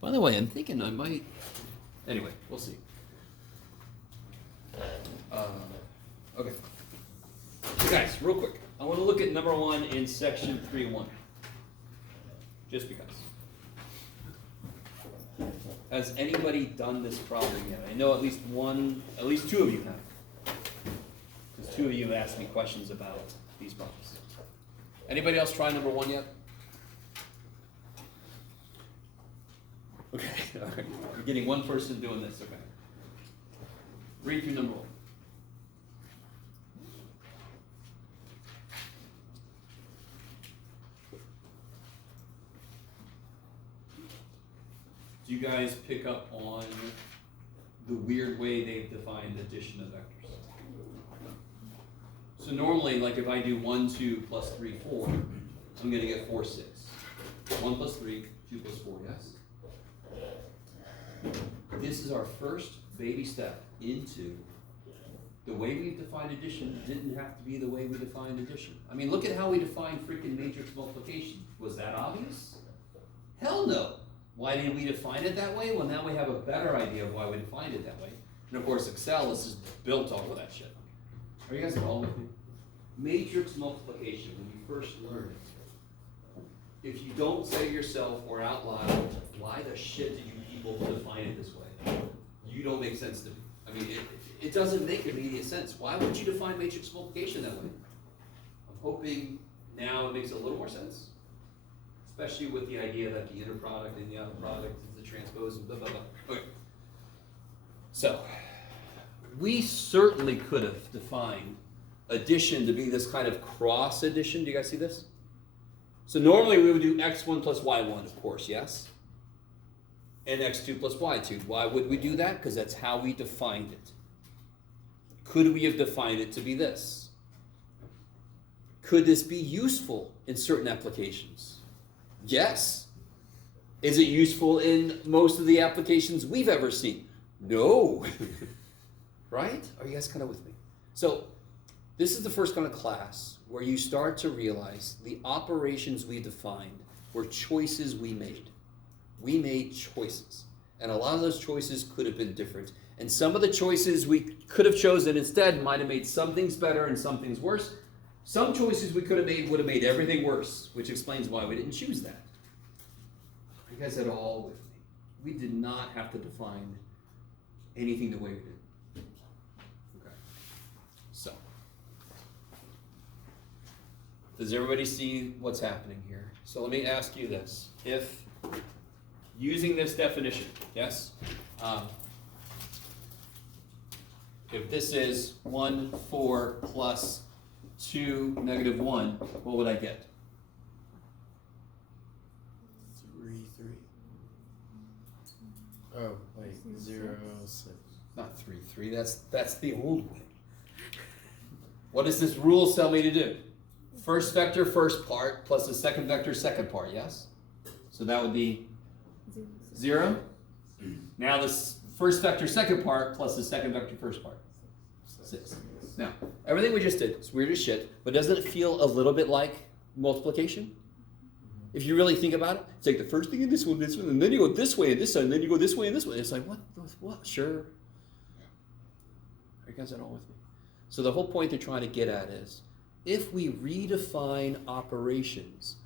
By the way, I'm thinking I might... Anyway, we'll see. Okay. So guys, real quick. I want to look at number 1 in section 3.1. Just because. Has anybody done this problem yet? I know at least two of you have. Because 2 of you asked me questions about these problems. Anybody else try number 1 yet? Okay, all right. You're getting one person doing this, okay. Read through number 1. Do you guys pick up on the weird way they've defined addition of vectors? So normally, like if I do 1, 2, plus 3, 4, I'm going to get 4, 6. 1 plus 3, 2 plus 4, yes? This is our first baby step into the way we've defined addition didn't have to be the way we defined addition. I mean, look at how we defined freaking matrix multiplication. Was that obvious? Hell no. Why did we define it that way? Well, now we have a better idea of why we defined it that way. And of course, Excel is just built off of that shit. Are you guys all with me? Matrix multiplication, when you first learn it, if you don't say to yourself or out loud, why the shit did you people define it this way? You don't make sense to me. I mean, it doesn't make immediate sense. Why would you define matrix multiplication that way? I'm hoping now it makes a little more sense. Especially with the idea that the inner product and the outer product is the transpose and blah, blah, blah. Okay. So, we certainly could have defined addition to be this kind of cross addition. Do you guys see this? So normally we would do x1 plus y1, of course, yes? And x2 plus y2. Why would we do that? Because that's how we defined it. Could we have defined it to be this? Could this be useful in certain applications? Yes. Is it useful in most of the applications we've ever seen? No. Right? Are you guys kind of with me? So, this is the first kind of class where you start to realize the operations we defined were choices we made. We made choices. And a lot of those choices could have been different. And some of the choices we could have chosen instead might have made some things better and some things worse. Some choices we could have made would have made everything worse, which explains why we didn't choose that. Are you guys at all with me? We did not have to define anything the way we did. Okay. So, does everybody see what's happening here? So let me ask you this. If, using this definition, yes? If this is 1, 4 plus 2, negative 1, what would I get? 3, 3. Oh, wait, 0, 6. Not 3, 3. That's the old way. What does this rule tell me to do? First vector, first part, plus the second vector, second part, yes? So that would be 0. Now this first vector, second part, plus the second vector, first part. 6. Now, everything we just did is weird as shit, but doesn't it feel a little bit like multiplication? If you really think about it, it's like the first thing in this one, and then you go this way and this one, and then you go this way and this way. It's like, what? Sure. Are you guys at all with me? So the whole point they're trying to get at is, if we redefine operations,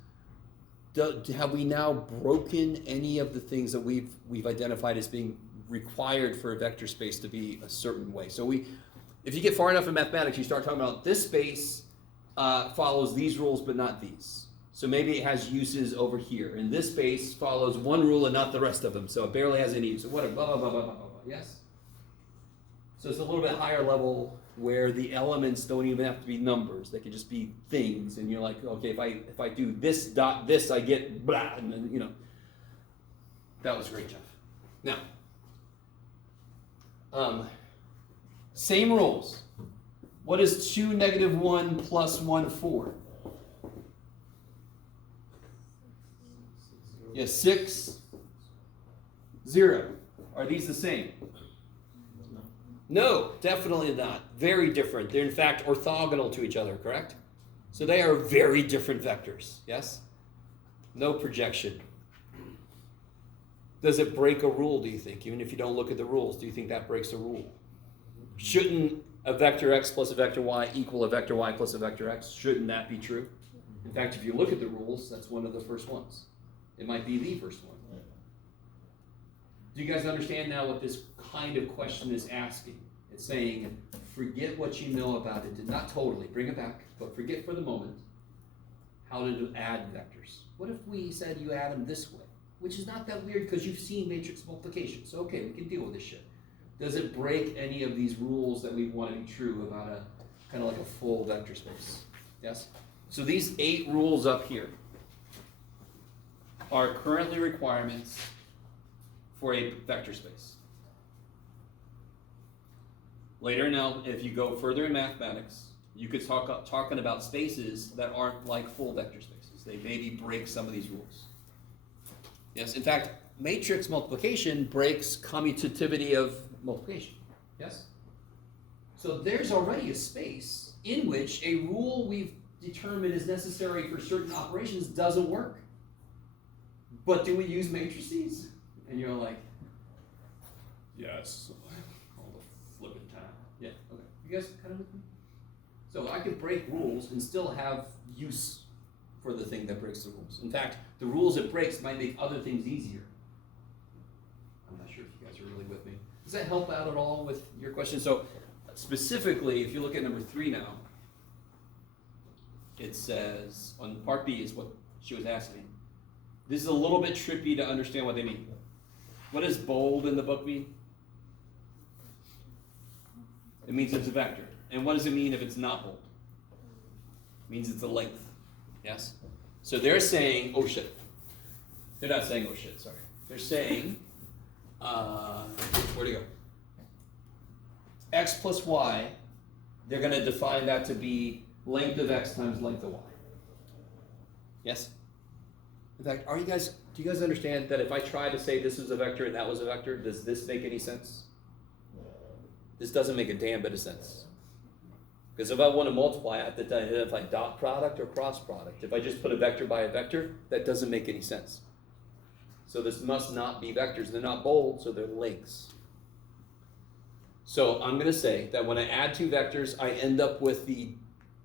have we now broken any of the things that we've identified as being required for a vector space to be a certain way? So if you get far enough in mathematics, you start talking about this space follows these rules but not these. So maybe it has uses over here, and this space follows one rule and not the rest of them, so it barely has any use. So whatever, blah, blah, blah, blah, blah, blah, yes? So it's a little bit higher level where the elements don't even have to be numbers. They can just be things, and you're like, okay, if I do this dot this, I get blah, and then, you know. That was great, Jeff. Now, same rules. What is 2, negative 1 plus 1, 4? Yes, 6, 0. Are these the same? No, definitely not. Very different. They're in fact orthogonal to each other, correct? So they are very different vectors, yes? No projection. Does it break a rule, do you think? Even if you don't look at the rules, do you think that breaks a rule? Shouldn't a vector x plus a vector y equal a vector y plus a vector x? Shouldn't that be true? In fact, if you look at the rules, that's one of the first ones. It might be the first one. Do you guys understand now what this kind of question is asking? It's saying, forget what you know about it. Not totally, bring it back, but forget for the moment how to add vectors. What if we said you add them this way? Which is not that weird because you've seen matrix multiplication. So okay, we can deal with this shit. Does it break any of these rules that we want to be true about a kind of like a full vector space? Yes? So these 8 rules up here are currently requirements for a vector space. Later now, if you go further in mathematics, you could talking about spaces that aren't like full vector spaces. They maybe break some of these rules. Yes, in fact, matrix multiplication breaks commutativity of multiplication. Yes? So there's already a space in which a rule we've determined is necessary for certain operations doesn't work. But do we use matrices? And you're like, yes, all the flipping time. Yeah, okay. You guys kind of with me? So I could break rules and still have use for the thing that breaks the rules. In fact, the rules it breaks might make other things easier. I'm not sure if you guys are really with me. Does that help out at all with your question? So specifically, if you look at number 3 now, it says, on part B is what she was asking. This is a little bit trippy to understand what they mean. What does bold in the book mean? It means it's a vector. And what does it mean if it's not bold? It means it's a length. Yes? So they're saying, oh shit. They're not saying oh shit, sorry. They're saying, where'd it go? X plus y, they're going to define that to be length of x times length of y. Yes? In fact, do you guys understand that if I try to say this is a vector and that was a vector, does this make any sense? This doesn't make a damn bit of sense. Because if I want to multiply, I have to identify dot product or cross product. If I just put a vector by a vector, that doesn't make any sense. So this must not be vectors. They're not bold, so they're links. So I'm going to say that when I add 2 vectors, I end up with the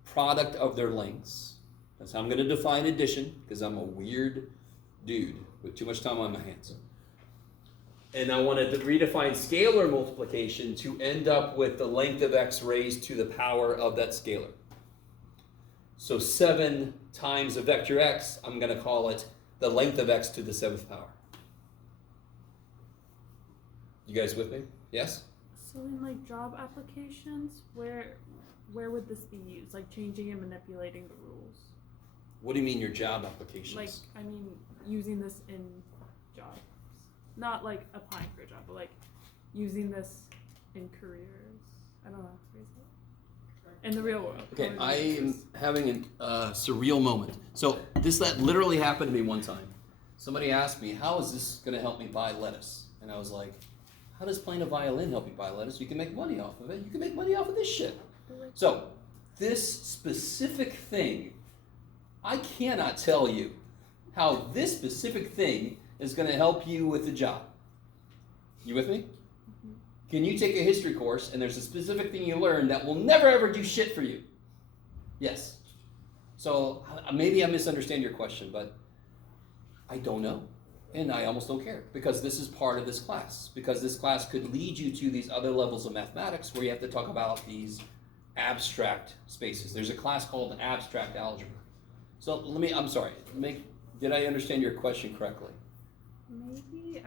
product of their lengths. That's how I'm going to define addition, because I'm a weird dude with too much time on my hands. And I want to redefine scalar multiplication to end up with the length of x raised to the power of that scalar. So 7 times a vector x, I'm going to call it the length of x to the 7th power. You guys with me? Yes? So in like job applications, where would this be used? Like changing and manipulating the rules? What do you mean your job applications? Like, I mean, using this in jobs. Not like applying for a job, but like using this in careers. I don't know how to phrase it. In the real world. Okay, I am having a surreal moment. So that literally happened to me one time. Somebody asked me, how is this going to help me buy lettuce? And I was like, how does playing a violin help you buy lettuce? You can make money off of it. You can make money off of this shit. So this specific thing, I cannot tell you how this specific thing is going to help you with the job. You with me? Mm-hmm. Can you take a history course and there's a specific thing you learn that will never ever do shit for you? Yes. So maybe I misunderstand your question, but I don't know. And I almost don't care because this is part of this class. Because this class could lead you to these other levels of mathematics where you have to talk about these abstract spaces. There's a class called abstract algebra. So I'm sorry, did I understand your question correctly? Maybe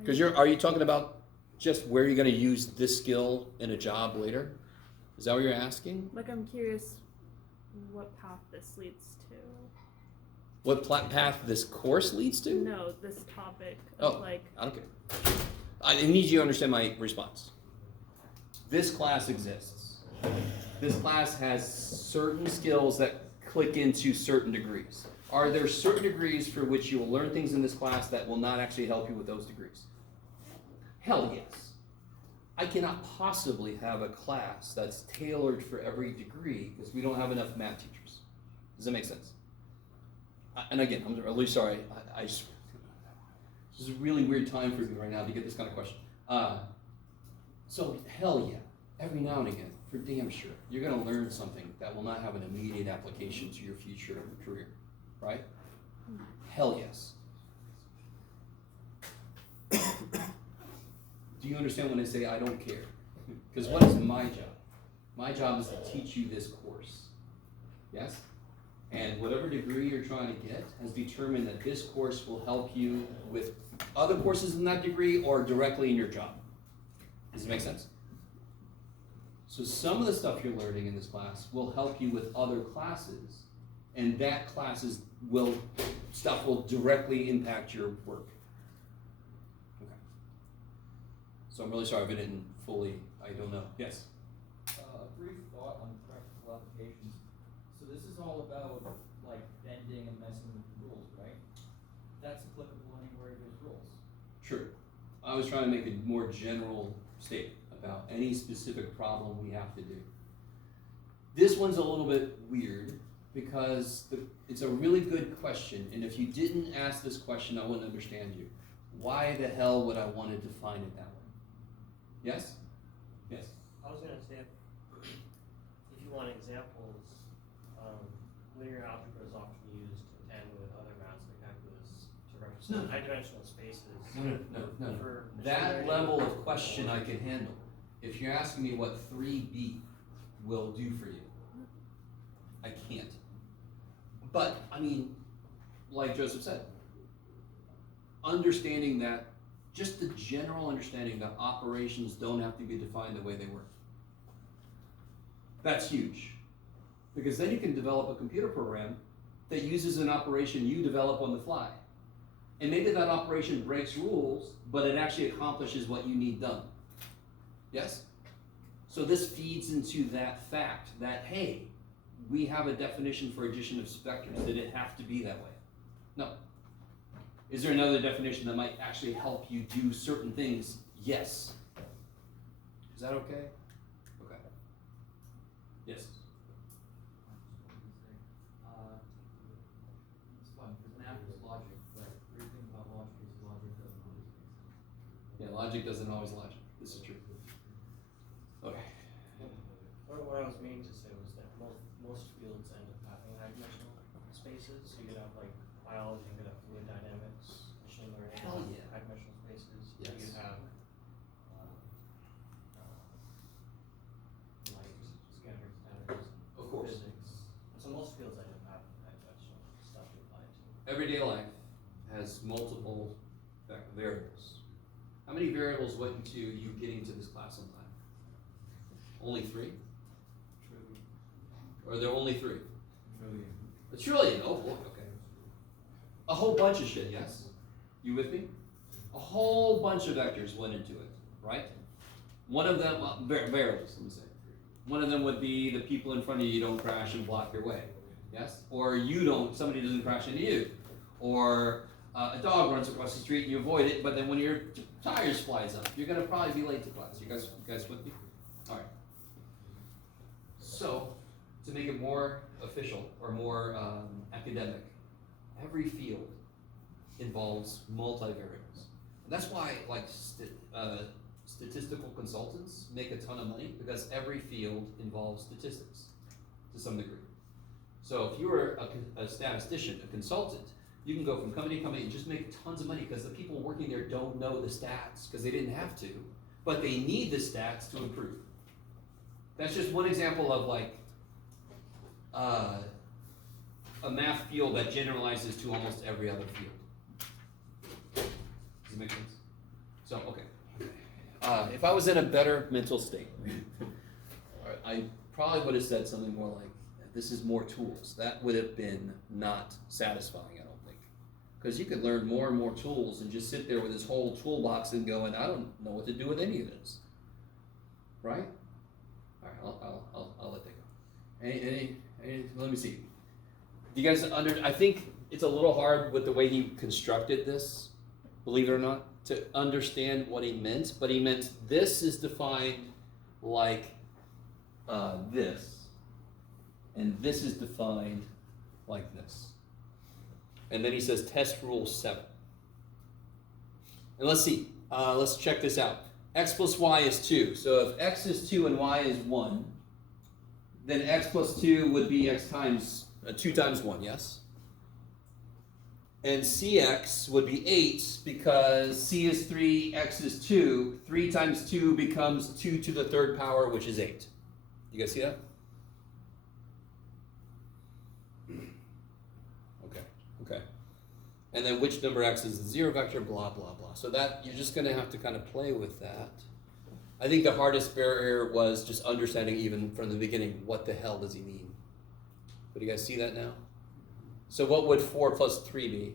Because are you talking about just where you're going to use this skill in a job later? Is that what you're asking? Like I'm curious what path this leads to. What path this course leads to? No, this topic of I don't care. I need you to understand my response. This class exists. This class has certain skills that click into certain degrees. Are there certain degrees for which you will learn things in this class that will not actually help you with those degrees? Hell yes. I cannot possibly have a class that's tailored for every degree because we don't have enough math teachers. Does that make sense? and again, I'm really sorry, this is a really weird time for me right now to get this kind of question. So hell yeah, every now and again, for damn sure, you're gonna learn something that will not have an immediate application to your future career, right? Hell yes. Do you understand when I say I don't care? Because what is my job? My job is to teach you this course, yes? And whatever degree you're trying to get has determined that this course will help you with other courses in that degree or directly in your job. Does it make sense? So some of the stuff you're learning in this class will help you with other classes, and that stuff will directly impact your work. Okay. So I'm really sorry if I didn't I don't know. Yes? Brief thought on practical applications. So this is all about like bending and messing with the rules, right? That's applicable anywhere there's rules. True. I was trying to make a more general statement about any specific problem we have to do. This one's a little bit weird because it's a really good question, and if you didn't ask this question, I wouldn't understand you. Why the hell would I want to define it that way? Yes? Yes? I was going to say, if you want examples, linear algebra is often used in tandem with other maths like calculus to represent high-dimensional spaces. No. For That machine level learning. of question I can handle. If you're asking me what 3B will do for you, I can't. But, I mean, like Joseph said, understanding that, just the general understanding that operations don't have to be defined the way they were. That's huge. Because then you can develop a computer program that uses an operation you develop on the fly. And maybe that operation breaks rules, but it actually accomplishes what you need done. Yes? So this feeds into that fact that, hey, we have a definition for addition of vectors. Did it have to be that way? No. Is there another definition that might actually help you do certain things? Yes. Is that okay? Okay. Yes. It's fun, because math is logic, but everything about logic is logic doesn't always make sense. Yeah, logic doesn't always logic. This is true. Okay. What I was meaning to say was that most fields end up having high-dimensional spaces. So you could have like biology, you could have fluid dynamics, machine learning, Hell yeah. high-dimensional spaces. Yes. You could have like scattering patterns, Of course. physics. So most fields end up having high-dimensional stuff to apply to. Everyday life has multiple variables. How many variables went into you getting to this class on time? Only 3? Or are there only 3? A trillion. Oh boy, okay. A whole bunch of shit, yes? You with me? A whole bunch of vectors went into it, right? One of them, variables, let me say. One of them would be the people in front of you don't crash and block your way, yes? Or somebody doesn't crash into you. Or a dog runs across the street and you avoid it, but then when your tires flies up, you're gonna probably be late to class. You guys with me? All right. So, to make it more official or more academic, every field involves multivariables. And that's why like statistical consultants make a ton of money, because every field involves statistics to some degree. So if you're a statistician, a consultant, you can go from company to company and just make tons of money because the people working there don't know the stats because they didn't have to, but they need the stats to improve. That's just one example of like a math field that generalizes to almost every other field. Does it make sense? So, okay. If I was in a better mental state, I probably would have said something more like, this is more tools. That would have been not satisfying, I don't think. Because you could learn more and more tools and just sit there with this whole toolbox and go, and I don't know what to do with any of this. Right? All right, I'll let that go. Let me see. Do you guys I think it's a little hard with the way he constructed this, believe it or not, to understand what he meant, but he meant this is defined like this, and this is defined like this. And then he says test rule 7. And let's see, let's check this out. X plus y is 2. So if x is 2 and y is 1, then x plus 2 would be x times 2 times 1, yes? And cx would be 8 because c is 3, x is 2. 3 times 2 becomes 2 to the third power, which is 8. You guys see that? Okay. And then which number x is the 0 vector, blah, blah, blah. So that, you're just going to have to kind of play with that. I think the hardest barrier was just understanding even from the beginning, what the hell does he mean? But you guys see that now? So what would 4 plus 3 be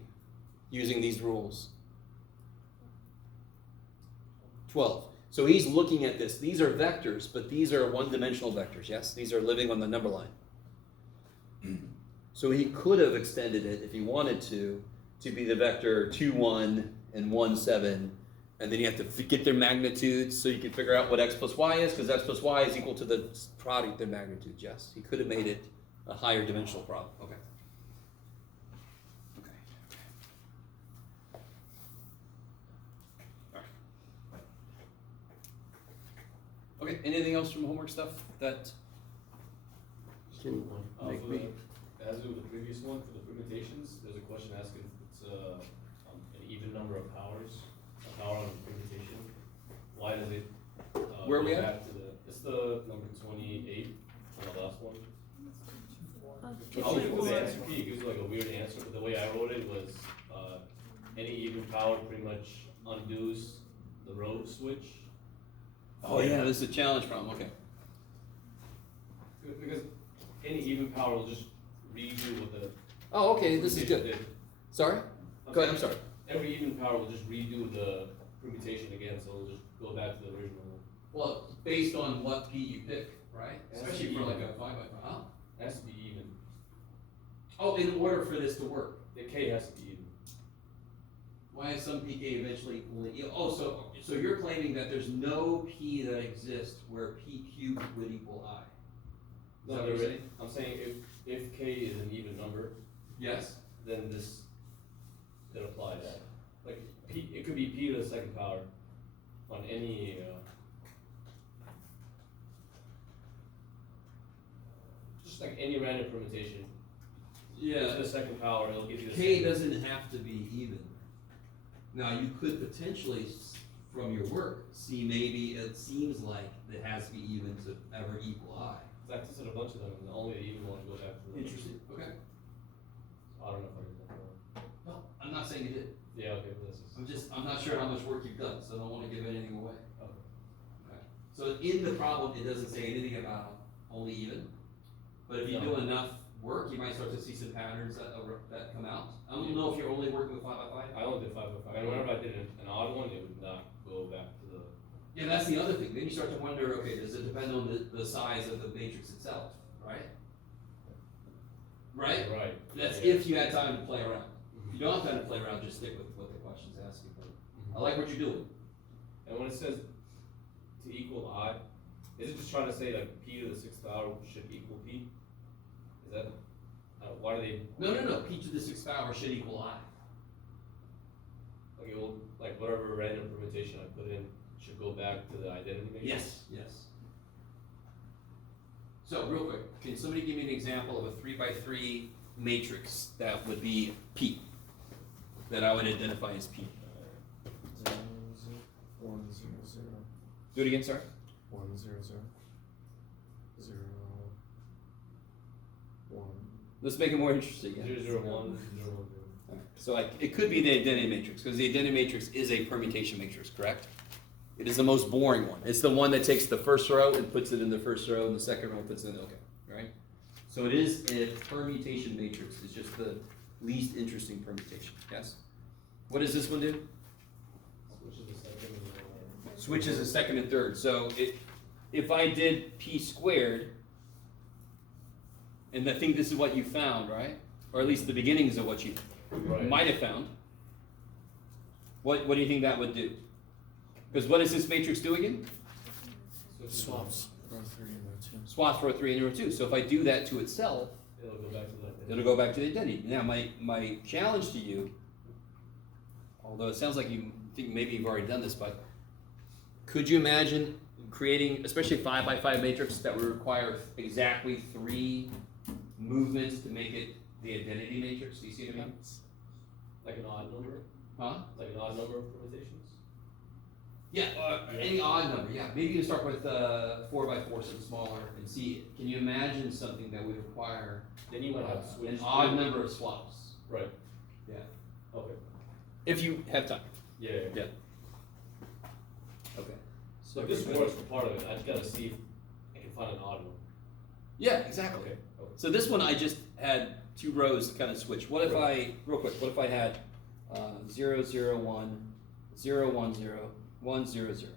using these rules? 12. So he's looking at this. These are vectors, but these are one-dimensional vectors, yes? These are living on the number line. So he could have extended it, if he wanted to be the vector 2, 1 and 1, 7. And then you have to get their magnitudes so you can figure out what x plus y is, because x plus y is equal to the product of their magnitudes, yes? He could have made it a higher dimensional problem. Okay. Okay, anything else from homework stuff that can make For me? as with the previous one, for the permutations, there's a question asking if it's an even number of powers, a power on a permutation. Why does it Where are we go at? back to it's the number 28 on the last one. Uh, I'll leave it with the 54. answer key, it gives like a weird answer, but the way I wrote it was any even power pretty much undoes the row switch. Oh yeah, this is a challenge problem, okay. Because any even power will just redo what the Oh, okay, this is permutation good. did. Sorry? Go ahead, I'm sorry. Every even power will just redo the permutation again, so it'll just go back to the original. Well, based on what P you pick, right? Especially for like a 5 by 5. Huh? It has to be even. Oh, in order for this to work. The K has to be even. Why is some PK eventually equal? Oh, so you're claiming that there's no P that exists where P cubed would equal I. Is that what you're saying? I'm saying if K is an even number, Yes. then it applies. Like P, it could be P to the second power on any. Just like any random permutation. To the second power, it'll give you the K same. doesn't have to be even. Now, you could potentially, from your work, see maybe it seems like it has to be even to ever equal I. I tested a bunch of them, and only the even one go back to the. Interesting, okay. I don't know if I did that wrong. Well, I'm not saying you did. Yeah, okay, but this is. I'm not sure how much work you've done, so I don't wanna give anything away. Okay. Okay. So in the problem, it doesn't say anything about only even, but if you do enough work, you might start to see some patterns that come out. I don't know if you're only working with 5 by 5. I only did 5 by 5. And whenever I did an odd one, it would not go back to the. Yeah, that's the other thing. Then you start to wonder, okay, does it depend on the size of the matrix itself, right? Right? Right. That's Yeah. if you had time to play around. If you don't have time to play around, just stick with what the question's asking. I like what you're doing. And when it says to equal I, is it just trying to say like P to the 6th power should equal P? Is that, why do they, No. P to the 6th power should equal I. like it will, like whatever random permutation I put in should go back to the identity matrix? Yes. So, real quick, can somebody give me an example of a 3 by 3 matrix that would be P? That I would identify as P? 0, 1, 0, 0, Do it again, sorry. 1, 0, 0, 0, 1. Let's make it more interesting. 0, 0, 1, 0, 1, 0. So like, it could be the identity matrix, because the identity matrix is a permutation matrix, correct? It is the most boring one. It's the one that takes the first row and puts it in the first row, and the second row puts it in, okay, right? So it is a permutation matrix, it's just the least interesting permutation, yes? What does this one do? Which is the second and Switches the second and third, so if I did P squared, and I think this is what you found, right? Or at least the beginnings of what you Right. might have found. What do you think that would do? Because what does this matrix do again? Swaps row 3 and row 2. Swaps row 3 and row 2. So if I do that to itself, It'll go back to the. It'll go back to the identity. Now, my challenge to you, although it sounds like you think maybe you've already done this, but could you imagine creating, especially 5x5 matrix that would require exactly 3 movements to make it the identity matrix? Do you see what I mean? Like an odd number? Huh? Like an odd number of permutations? Yeah, any odd number, yeah. Maybe you start with 4x4, so smaller, and see, can you imagine something that would require Then you might have to switch. an odd number of swaps? Right. Yeah. Okay. If you have time. Yeah. Yeah. Okay. So if this works for part of it, I just gotta see if I can find an odd one. Yeah, exactly. Okay. Okay. So this one I just had 2 rows to kind of switch. What if I, real quick, what if I had 0, 0, 1, 0, 1, 0, 1, 0, 0.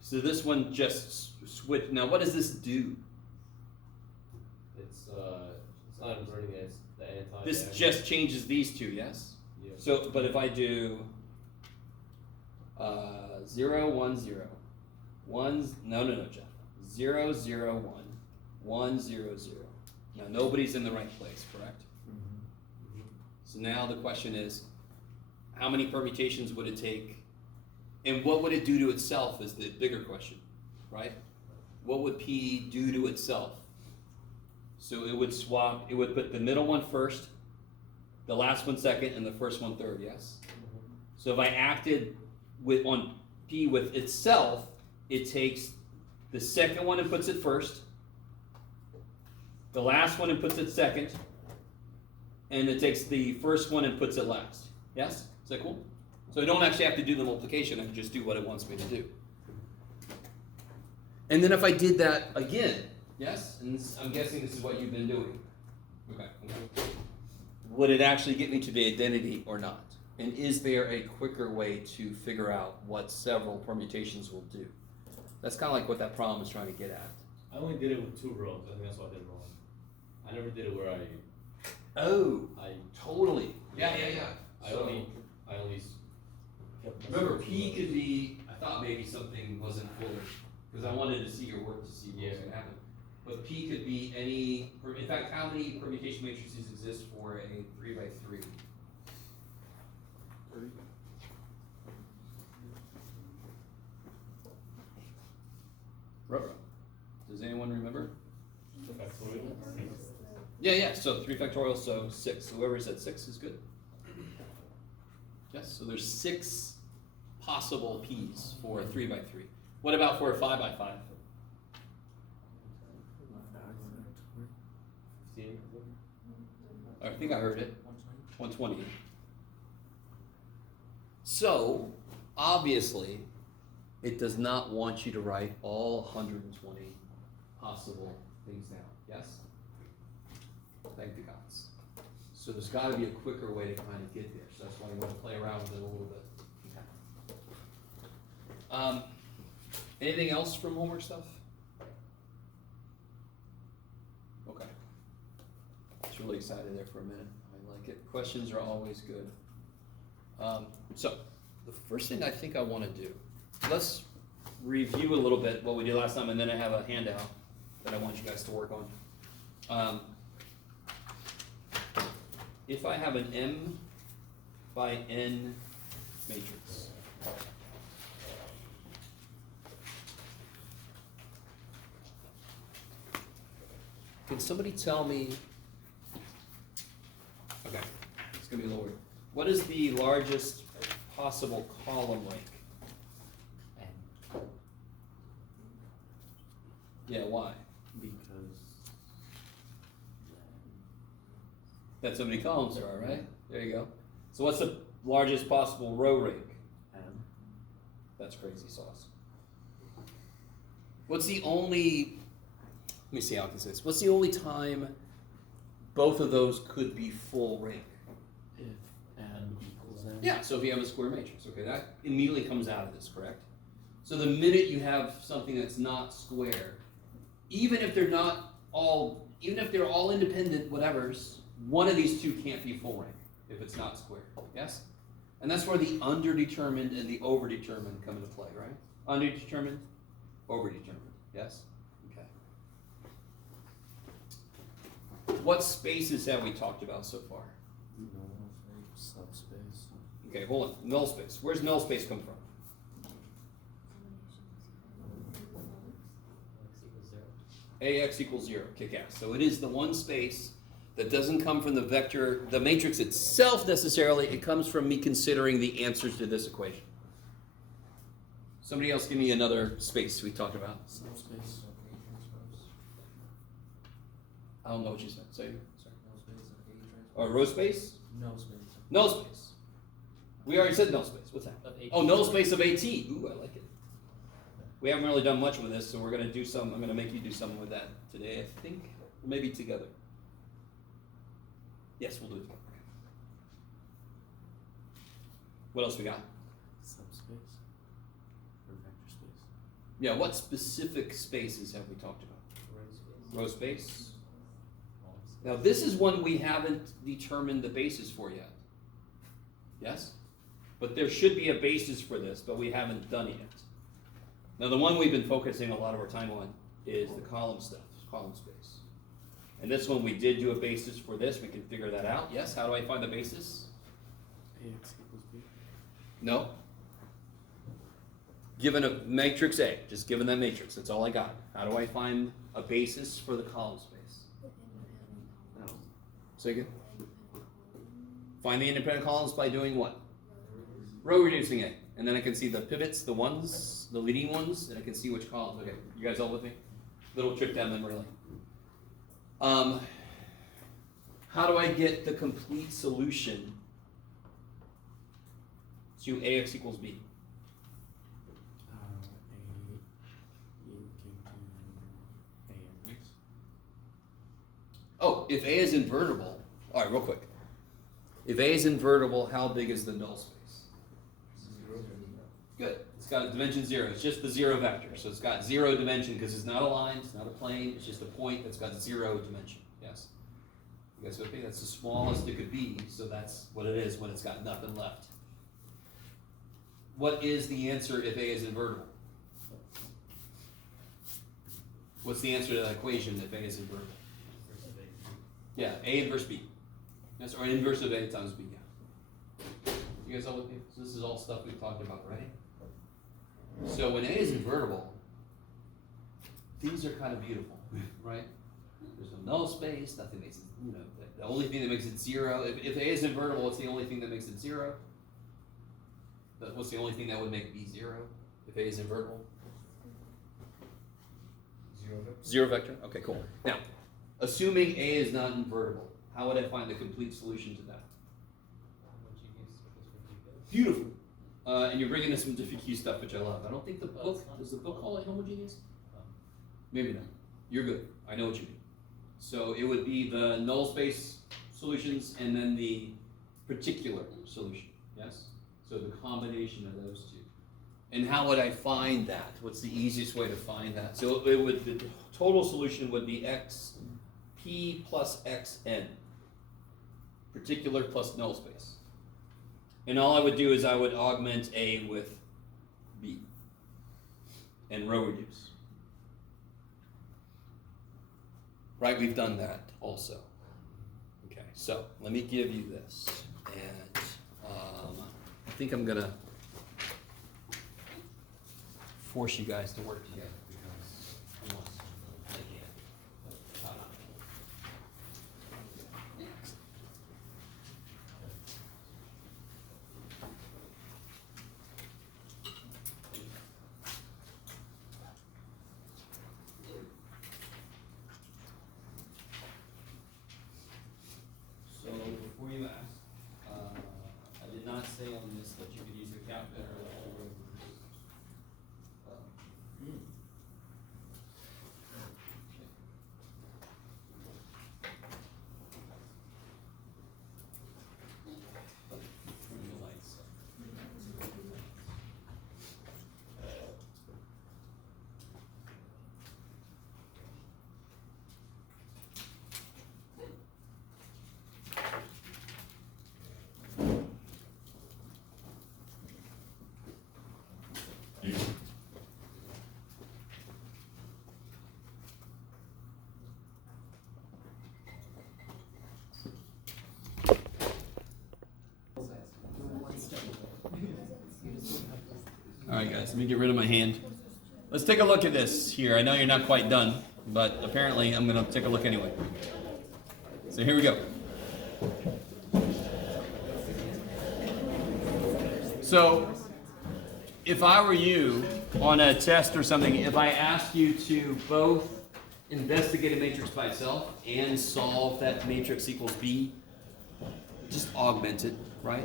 So this one just switch. Now what does this do? It's not inverting it, it's the anti. This just changes these 2, yes? Yeah. So, but if I do 0, 1, 0, 1, no, Jeff. 0, 0, 1, 1, 0, 0. Now nobody's in the right place, correct? So now the question is, how many permutations would it take? And what would it do to itself is the bigger question, right? What would P do to itself? So it would swap, it would put the middle one first, the last one second, and the first one third, yes? So if I acted on P with itself, it takes the second one and puts it first, the last one and puts it second, and it takes the first one and puts it last. Yes? Is that cool? So I don't actually have to do the multiplication, I can just do what it wants me to do. And then if I did that again, yes? And I'm guessing this is what you've been doing. Okay. Would it actually get me to the identity or not? And is there a quicker way to figure out what several permutations will do? That's kind of like what that problem is trying to get at. I only did it with 2 rows. I think that's why I did it wrong. I never did it where I Totally. Yeah. I only kept messing Remember, with P the could rows. be, I thought maybe something wasn't full, because I wanted to see your work to see what was gonna happen. But P could be any, in fact, how many permutation matrices exist for a 3x3? 3. Ruh-roh. Does anyone remember? The factorial. Yeah, so 3 factorial, so 6. So whoever said 6 is good. Yes, so there's 6 possible P's for a 3x3. What about for a 5x5? 15. I think I heard it. 120. So, obviously, it does not want you to write all 120 possible things down. Yes? Thank the gods. So there's got to be a quicker way to kind of get there. So that's why you want to play around with it a little bit. Anything else from homework stuff? Okay. Just really excited there for a minute. I like it. Questions are always good. So the first thing I think I want to do, let's review a little bit what we did last time, and then I have a handout that I want you guys to work on. If I have an M by N matrix, can somebody tell me, okay, it's gonna be a little weird. What is the largest possible column rank? Yeah, why? Because That's how many columns there are, right? There you go. So what's the largest possible row rank? M. That's crazy sauce. What's the only, let me see how I can say this. What's the only time both of those could be full rank? If M equals N. Yeah, so if you have a square matrix, okay, that immediately comes out of this, correct? So the minute you have something that's not square, even if they're all independent whatevers, one of these two can't be full rank if it's not square, yes? And that's where the underdetermined and the overdetermined come into play, right? Underdetermined, overdetermined, yes? Okay. what spaces have we talked about so far? Null space, subspace. Okay, hold on, null space, where's null space come from? X equals 0. Ax equals 0, kick ass. So it is the one space that doesn't come from the vector, the matrix itself necessarily, it comes from me considering the answers to this equation. Somebody else give me another space we talked about. Subspace. I don't know what you said, say it. Sorry. Null space of A transpose. Or row space? Null space. Null space. We already said null space, what's that? Of AT. Oh, null space of AT, ooh, I like it. We haven't really done much with this, so we're gonna do some, I'm gonna make you do something with that today, I think, or maybe together. Yes, we'll do it together. What else we got? Subspace. Or vector space. Yeah, what specific spaces have we talked about? Row space. Row space? Now, this is one we haven't determined the basis for yet. Yes? But there should be a basis for this, but we haven't done it yet. Now, the one we've been focusing a lot of our time on is the column stuff, column space. And this one, we did do a basis for this. We can figure that out. Yes? How do I find the basis? Ax equals B. No. Given a matrix A, just given that matrix, that's all I got. How do I find a basis for the column space? No. Say again. Find the independent columns by doing what? Row reducing A. And then I can see the pivots, the ones, the leading ones, and I can see which columns. Okay, you guys all with me? Little trip down memory lane. How do I get the complete solution to Ax equals B? A equal to AX. Oh, if A is invertible, all right, real quick. If A is invertible, how big is the null space? Good. It's got a dimension 0. It's just the 0 vector. So it's got 0 dimension because it's not a line, it's not a plane, it's just a point that's got 0 dimension. Yes? You guys with me? That's the smallest it could be, so that's what it is when it's got nothing left. What is the answer if A is invertible? What's the answer to that equation if A is invertible? Versus AT. Yeah, A inverse B. Yes, or inverse of A times B, yeah. You guys all with me? So this is all stuff we've talked about, right? So when A is invertible, things are kind of beautiful, right? There's no null space, nothing makes it, the only thing that makes it 0, if A is invertible, what's the only thing that makes it 0? What's the only thing that would make B 0 if A is invertible? 0 vector. 0 vector, okay, cool. Now, assuming A is not invertible, how would I find the complete solution to that? Beautiful. And you're bringing in some diffuse stuff, which I love. I don't think the book, does the book call it homogeneous? Maybe not. You're good. I know what you mean. So it would be the null space solutions and then the particular solution, yes? So the combination of those two. And how would I find that? What's the easiest way to find that? So it would, the total solution would be xp plus xn. Particular plus null space. And all I would do is I would augment A with B and row reduce. Right, we've done that also. Okay, so let me give you this. And I think I'm gonna force you guys to work together because unless I can. So before you ask, I did not say on this that you could use a calculator. Turn the lights. Alright guys, let me get rid of my hand. Let's take a look at this here. I know you're not quite done, but apparently I'm gonna take a look anyway. So here we go. So, if I were you on a test or something, if I asked you to both investigate a matrix by itself and solve that matrix equals B, just augment it, right?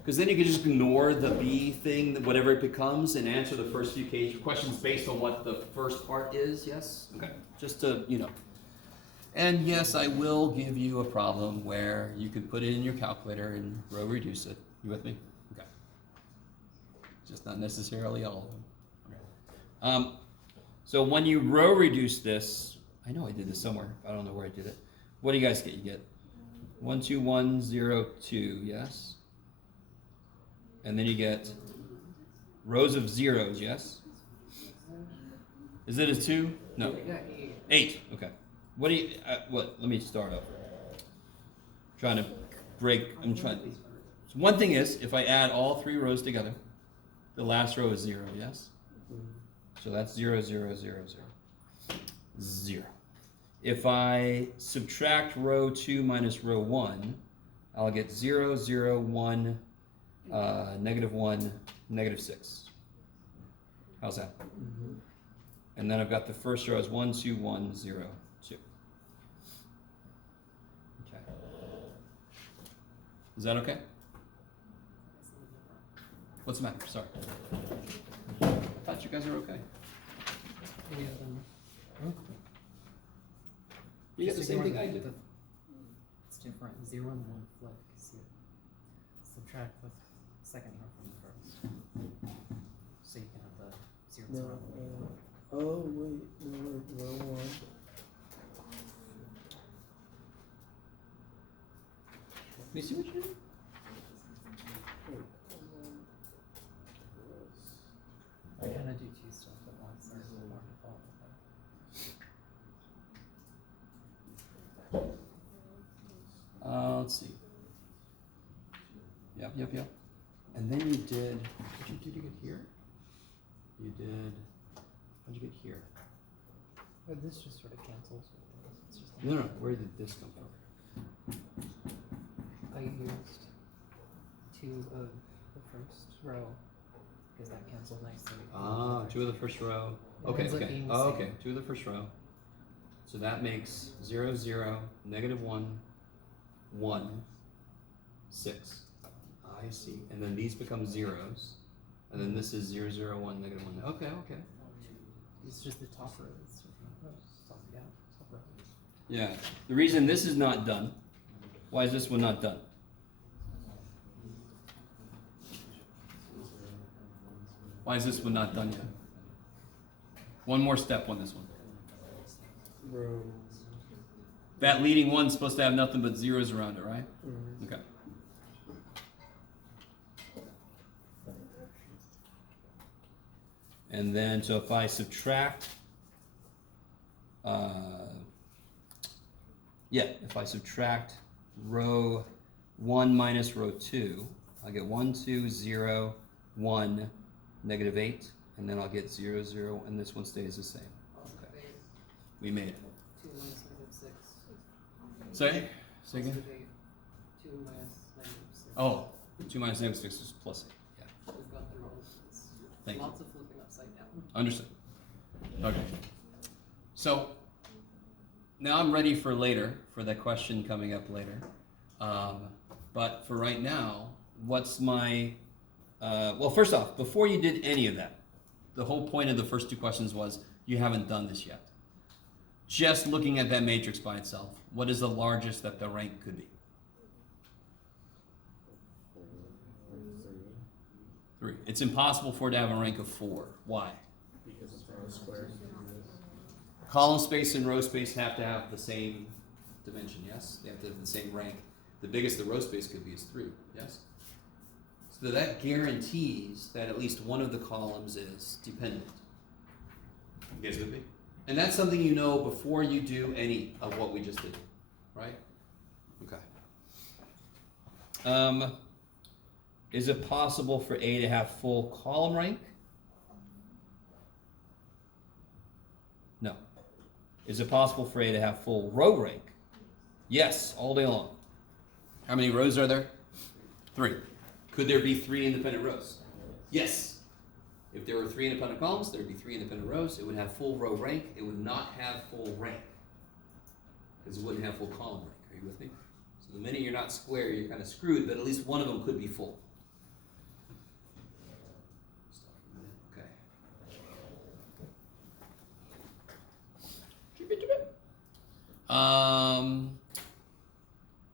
Because then you can just ignore the B thing, whatever it becomes, and answer the first few questions based on what the first part is, yes? Okay, just to, you know. And yes, I will give you a problem where you can put it in your calculator and row reduce it. You with me? Okay. Just not necessarily all of them. So when you row reduce this, I know I did this somewhere. I don't know where I did it. What do you guys get? You get 1, 2, 1, 0, 2, yes? And then you get rows of zeros, yes? Is it a 2? No. 8, okay. What do you, let me start over. So one thing is, if I add all 3 rows together, the last row is 0, yes? So that's 0, 0, 0, 0. 0. If I subtract row 2 minus row 1, I'll get 0, 0, 1, negative 1, negative 6. How's that? And then I've got the first row as 1, 2, 1, 0, 2. Okay. Is that okay? What's the matter? Sorry. I thought you guys are okay. You got the same thing I did. It's different. 0 and 1 flip. So subtract the second row from the first. So you can have the 0 and 0. Oh wait, no, row 1. Let me see what you did. I kind of do 2 stuff at once. There's a little more default. Let's see. Yep. And then you did, what did you get here? You did, how'd you get here? This just sort of cancels. It's just No, where did this come from? I used 2 of the first row because that canceled nicely. 2 of the first row. It Okay, ends up okay. being the Oh, same. okay, 2 of the first row. So that makes 0, 0, negative 1, 1, 6. I see. And then these become zeros. And then this is 0, 0, 1, negative 1. Okay. It's just the top row. It's top row. Yeah. The reason this is not done, why is this one not done? Why is this one not done yet? One more step on this one. Row. That leading one's supposed to have nothing but zeros around it, right? Okay. And then, so if I subtract, if I subtract row 1 minus row 2, I'll get 1, 2, 0, 1, negative 8, and then I'll get 0, 0, and this one stays the same. Okay. We made it. 2 minus negative 6. Say again? 2 minus negative 6. Oh, 2 minus negative 6 is plus 8. Yeah. We've got the rows. Thank you. Lots of flipping upside down. Understood. Okay. So now I'm ready for later, for that question coming up later. But for right now, what's my, well, first off, before you did any of that, the whole point of the first 2 questions was you haven't done this yet. Just looking at that matrix by itself, what is the largest that the rank could be? 3. It's impossible for it to have a rank of 4. Why? Because it's row square. Column space and row space have to have the same dimension, yes? They have to have the same rank. The biggest the row space could be is 3, yes? So that guarantees that at least one of the columns is dependent. You guys with me? And that's something you know before you do any of what we just did, right? Okay. Is it possible for A to have full column rank? No. Is it possible for A to have full row rank? Yes, all day long. How many rows are there? 3. Could there be 3 independent rows? Yes. If there were 3 independent columns, there would be 3 independent rows. It would have full row rank. It would not have full rank, because it wouldn't have full column rank. Are you with me? So the minute you're not square, you're kind of screwed, but at least one of them could be full. Okay.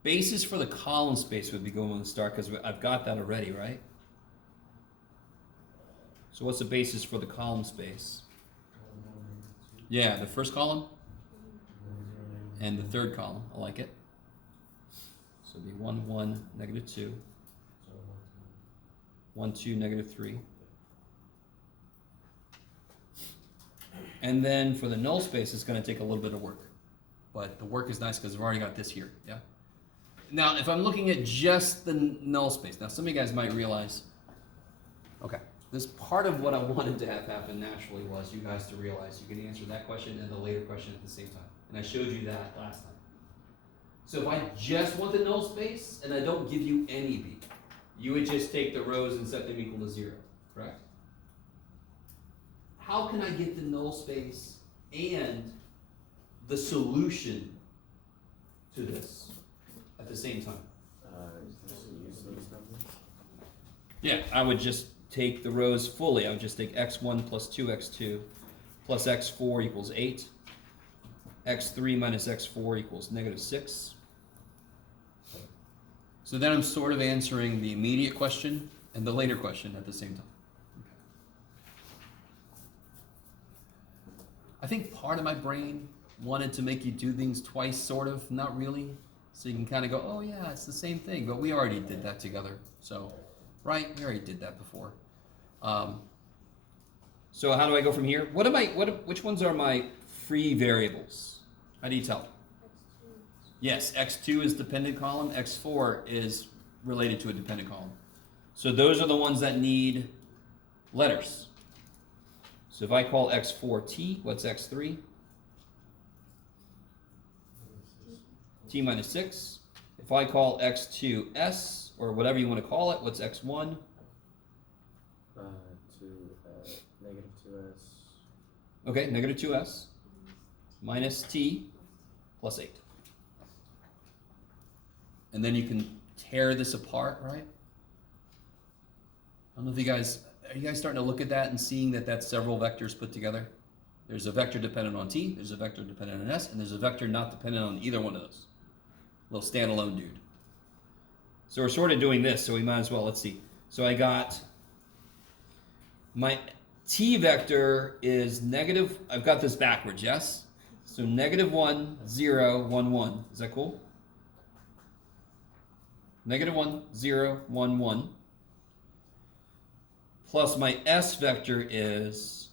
Basis for the column space would be going to start, because I've got that already, right? So what's the basis for the column space? Yeah, the first column and the third column. I like it. So it'd be 1, 1, negative 2. 1, 2, negative 3. And then for the null space, it's going to take a little bit of work. But the work is nice because I've already got this here, yeah? Now, if I'm looking at just the null space, now some of you guys might realize, okay, this part of what I wanted to have happen naturally was you guys to realize you can answer that question and the later question at the same time. And I showed you that last time. So if I just want the null space and I don't give you any B, you would just take the rows and set them equal to 0, correct? How can I get the null space and the solution to this at the same time? Just use those numbers. Yeah, I would just take the rows fully. I would just take x1 plus 2x2 plus x4 equals 8. x3 minus x4 equals negative 6. So then I'm sort of answering the immediate question and the later question at the same time. I think part of my brain wanted to make you do things twice, sort of, not really. So you can kind of go, oh yeah, it's the same thing, but we already did that together. So, right, we already did that before. So how do I go from here? Which ones are my free variables? How do you tell? Yes, x2 is dependent column, x4 is related to a dependent column. So those are the ones that need letters. So if I call x4 t, what's x3? T minus 6. If I call x2 s, or whatever you want to call it, what's x1? Negative 2s. Okay, negative 2s minus t plus 8. And then you can tear this apart, right? I don't know if you guys, are you guys starting to look at that and seeing that that's several vectors put together? There's a vector dependent on t, there's a vector dependent on s, and there's a vector not dependent on either one of those. Little standalone dude. So we're sort of doing this, so we might as well, let's see. So I got my t vector is negative, I've got this backwards, yes? So negative 1, 0, 1, 1. Is that cool? Negative 1, 0, 1, 1. Plus my s vector is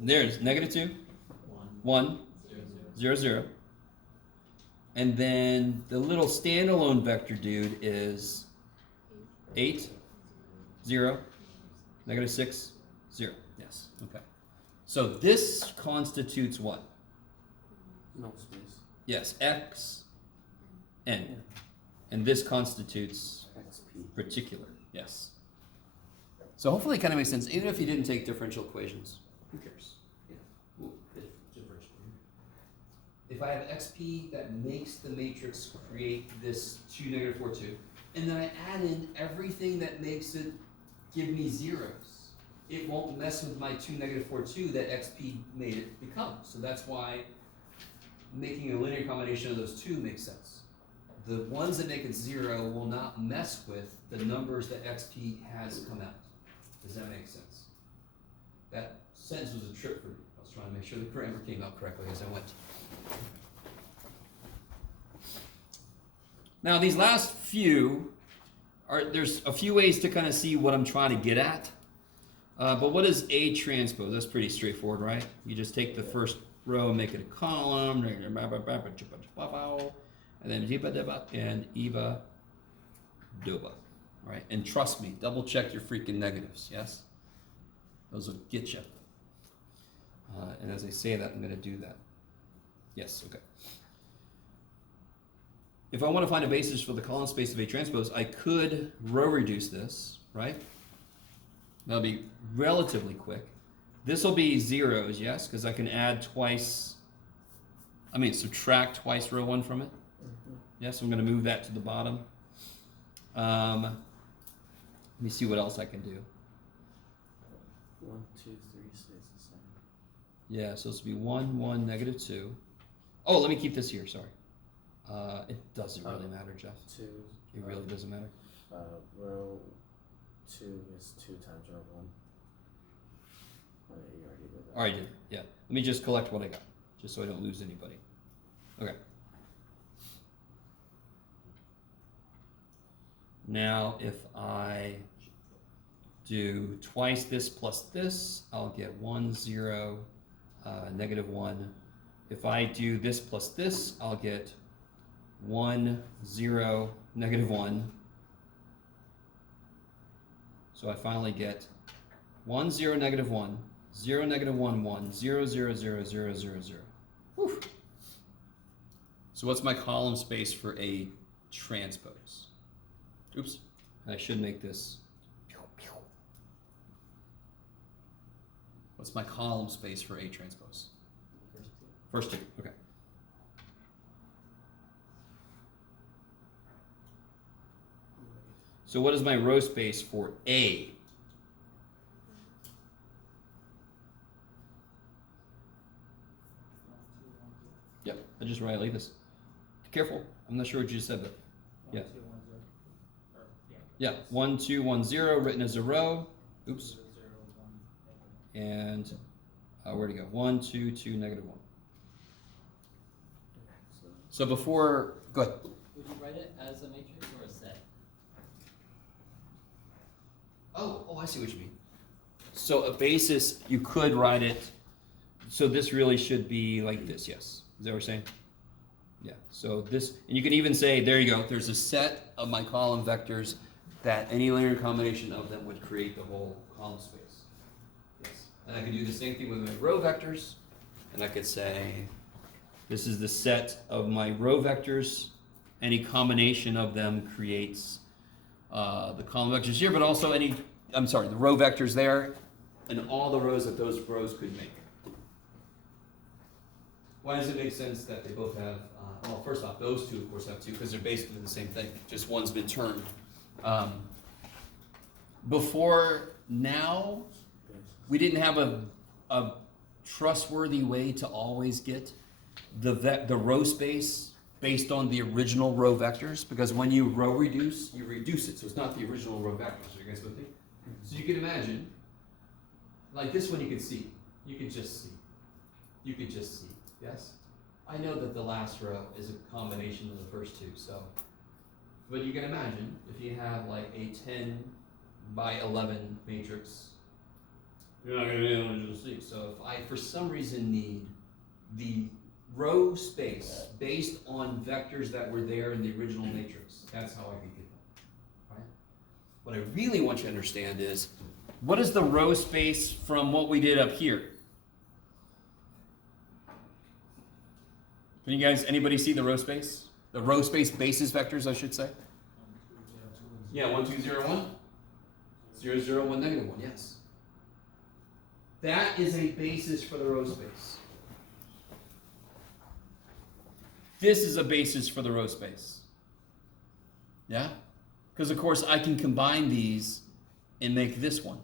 there's negative 2, 1, 0, 0. And then the little standalone vector dude is 8, 0, negative 6, 0. Yes, okay. So this constitutes what? Null space. Yes, x, n. And this constitutes XP. particular, yes. So hopefully it kind of makes sense, even if you didn't take differential equations. Who cares? Yeah. Well, differential. If I have xp that makes the matrix create this 2, negative 4, 2, and then I add in everything that makes it give me zeros, it won't mess with my 2, negative 4, 2 that xp made it become. So that's why making a linear combination of those two makes sense. The ones that make it 0 will not mess with the numbers that xp has come out. Does that make sense? That sentence was a trip for me. I was trying to make sure the grammar came out correctly as I went. Now these last few there's a few ways to kind of see what I'm trying to get at. But what is A transpose? That's pretty straightforward, right? You just take the first row and make it a column, and then and Eva Duba, right? And trust me, double check your freaking negatives, yes? Those will get you. And as I say that, I'm going to do that. Yes, okay. If I want to find a basis for the column space of A transpose, I could row reduce this, right? That'll be relatively quick. This will be zeros, yes, because I can add twice, subtract twice row 1 from it. Yes, I'm going to move that to the bottom. Let me see what else I can do. 1, 2, 3 stays the same. Yeah, so this will be 1, 1, negative 2. Oh, let me keep this here, sorry. It doesn't really matter, Jeff. 2. It really doesn't matter. Row 2 is 2 times row 1. Oh, yeah, you already did that. Alright, did. Yeah. Let me just collect what I got, just so I don't lose anybody. Okay. Now, if I do twice this plus this, I'll get 1, 0, negative 1. If I do this plus this, I'll get 1, 0, negative 1. So I finally get 1, 0, negative 1, 0, negative 1, 1, 0, 0, 0, 0, 0, 0. Whew. So what's my column space for A transpose? Oops, I should make this. What's my column space for A transpose? First two, okay. So what is my row space for A? Yep, I just write it like this. Careful, I'm not sure what you just said, but yeah. 1, 2, 1, 0. Or, Yeah, 1, 2, 1, 0 written as a row. Oops. 0, 0, 1. And where'd it go? 1, 2, 2, negative 1. So before, go ahead. Would you write it as a matrix or a set? Oh, I see what you mean. So a basis, you could write it, so this really should be like this, yes. Is that what we're saying? Yeah, so this, and you can even say, there you go, there's a set of my column vectors that any linear combination of them would create the whole column space. Yes. And I could do the same thing with my row vectors, and I could say, this is the set of my row vectors. Any combination of them creates the column vectors here, but also the row vectors there, and all the rows that those rows could make. Why does it make sense that they both have, well, first off, those two, of course, have two, because they're basically the same thing, just one's been termed. Before now, we didn't have a trustworthy way to always get the row space based on the original row vectors, because when you row reduce, you reduce it, so it's not the original row vectors. Are you guys with me? So you can imagine, like this one you could see. You could just see. You could just see, yes? I know that the last row is a combination of the first two, so. But you can imagine, if you have like a 10 by 11 matrix, you're not gonna be able to see. So if I, for some reason, need the row space based on vectors that were there in the original matrix, that's how I could get them, right? What I really want you to understand is, what is the row space from what we did up here? Can you guys, anybody see the row space? The row space basis vectors, I should say? Yeah, 1, 2, 0, 1. 0, 0, 1, negative 1, yes. That is a basis for the row space. This is a basis for the row space. Yeah? Because of course I can combine these and make this one.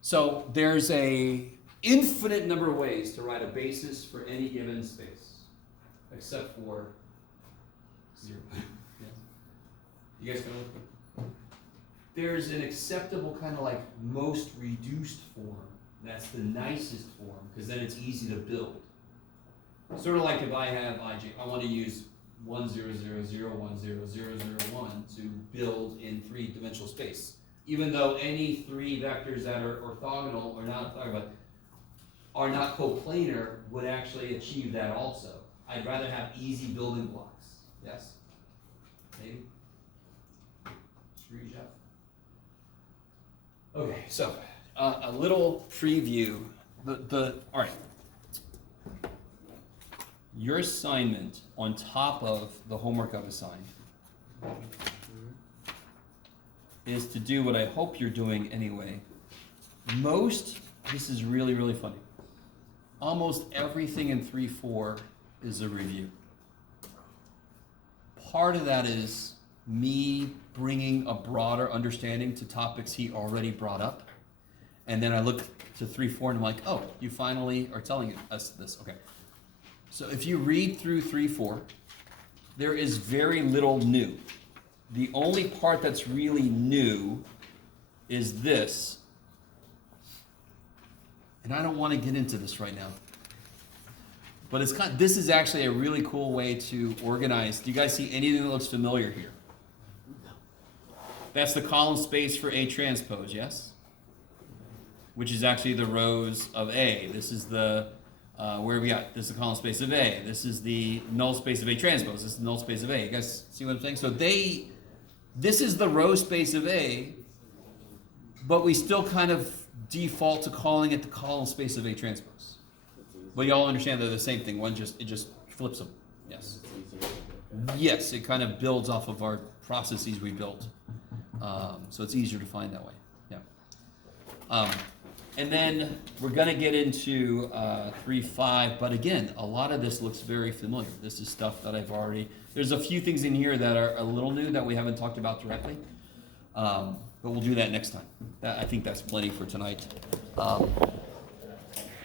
So there's a infinite number of ways to write a basis for any given space, except for 0. Yeah. You guys know? There's an acceptable kind of like most reduced form. That's the nicest form, because then it's easy to build. Sort of like if I have ij, I want to use 1, 0, 0, 0, 1, 0, 0, 0, 1 to build in 3-dimensional space. Even though any 3 vectors that are orthogonal are not orthogonal, but are not coplanar would actually achieve that also. I'd rather have easy building blocks. Yes? Maybe? Screw Jeff. Okay, so a little preview. All right. Your assignment on top of the homework I've assigned is to do what I hope you're doing anyway. This is really, really funny. Almost everything in 3-4 is a review. Part of that is me bringing a broader understanding to topics he already brought up. And then I look to 3-4 and I'm like, oh, you finally are telling us this. Okay. So if you read through 3-4, there is very little new. The only part that's really new is this. And I don't want to get into this right now. But this is actually a really cool way to organize. Do you guys see anything that looks familiar here? That's the column space for A transpose, yes? Which is actually the rows of A. This is the, where are we at? This is the column space of A. This is the null space of A transpose. This is the null space of A. You guys see what I'm saying? So this is the row space of A, but we still kind of default to calling it the column space of A transpose. But y'all understand they're the same thing. It just flips them. Yes. Yes, it kind of builds off of our processes we built. So it's easier to find that way. Yeah. And then we're going to get into 3-5. But again, a lot of this looks very familiar. This is stuff that there's a few things in here that are a little new that we haven't talked about directly. But we'll do that next time. I think that's plenty for tonight.